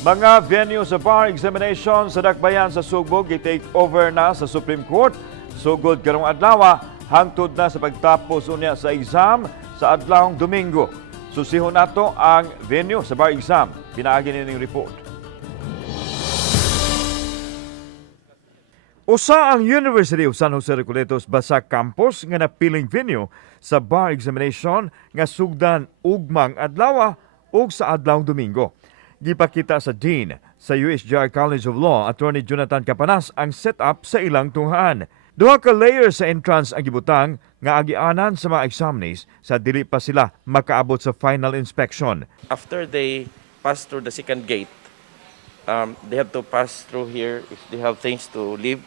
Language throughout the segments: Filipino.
Mga venue sa bar examination sa dakbayan sa Subo gi-take over na sa Supreme Court. Sugod karong adlaw hangtod na sa pagtapos unya sa exam sa adlawng Domingo. Susihon nato ang venue sa bar exam. Pinaagi nining report. Usa ang University of San Jose Recoletos Basak Campus nga napiling venue sa bar examination nga sugdan ugmang adlaw ug sa adlawng Domingo. Gipakita sa Dean sa USJR College of Law, Attorney Jonathan Capanas, ang setup sa ilang tunghaan. Duha ka layers sa entrance ang gibutang nga agianan sa mga examinees sa dili pa sila makaabot sa final inspection. After they pass through the second gate, they have to pass through here if they have things to leave.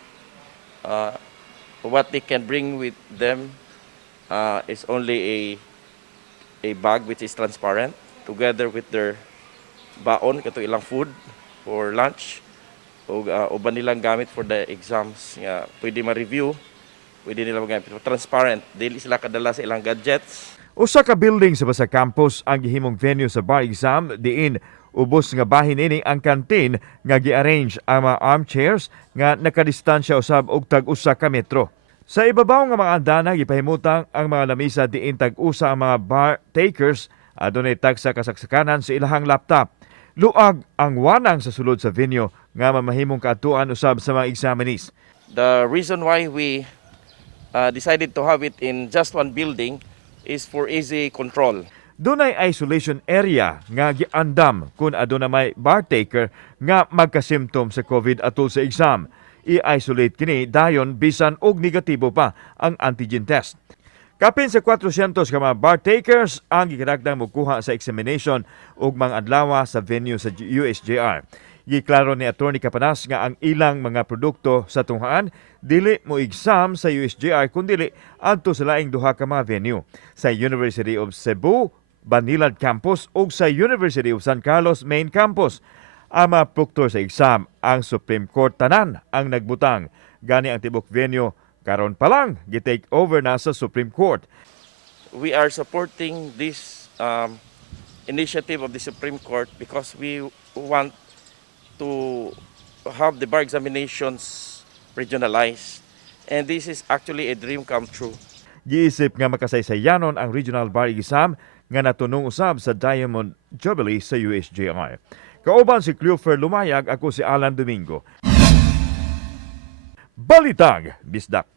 What they can bring with them is only a bag which is transparent together with their baon kato ilang food for lunch o uban nilang gamit for the exams nga pwede ma-review, pwede nila magamit transparent, dili sila kadala sa ilang gadgets. Usa ka building sa basa campus ang gihimong venue sa bar exam diin ubos nga bahin ini ang canteen nga gi-arrange ang mga armchairs nga nakadistansya usab og tag-usa ka metro. Sa ibabaw nga mga andana gipahimutang ang mga lamisa diin tag-usa ang mga bar takers adunay tagsa kasaksakanan sa ilahang laptop. Luag ang wanang sa sulod sa venue nga mamahimong kaatuan usab sa mga examinees. The reason why we decided to have it in just one building is for easy control. Dunay isolation area nga giandam kung aduna may bartaker nga magkasymptom sa COVID atol sa exam. I-isolate kini dayon bisan og negatibo pa ang antigen test. Kapin sa 400 ka mga bartakers ang gikaragdang mukuha sa examination ug mga adlaw sa venue sa USJR. Giklaro ni Attorney Capanas nga ang ilang mga produkto sa tunghaan dili mo exam sa USJR kundi adto sa laing duha ka mga venue sa University of Cebu Banilad Campus ug sa University of San Carlos Main Campus. Ang mga proktor sa exam ang Supreme Court tanan ang nagbutang. Gani ang tibok venue karon pa lang gi-take over na sa Supreme Court. We are supporting this initiative of the Supreme Court because we want to have the bar examinations regionalized. And this is actually a dream come true. Giisip nga makasaysayanon ang regional bar exam nga natunong usab sa Diamond Jubilee sa USJR. Kauban si Cleofer Lumayag, ako si Alan Domingo. Balitang Bisdak.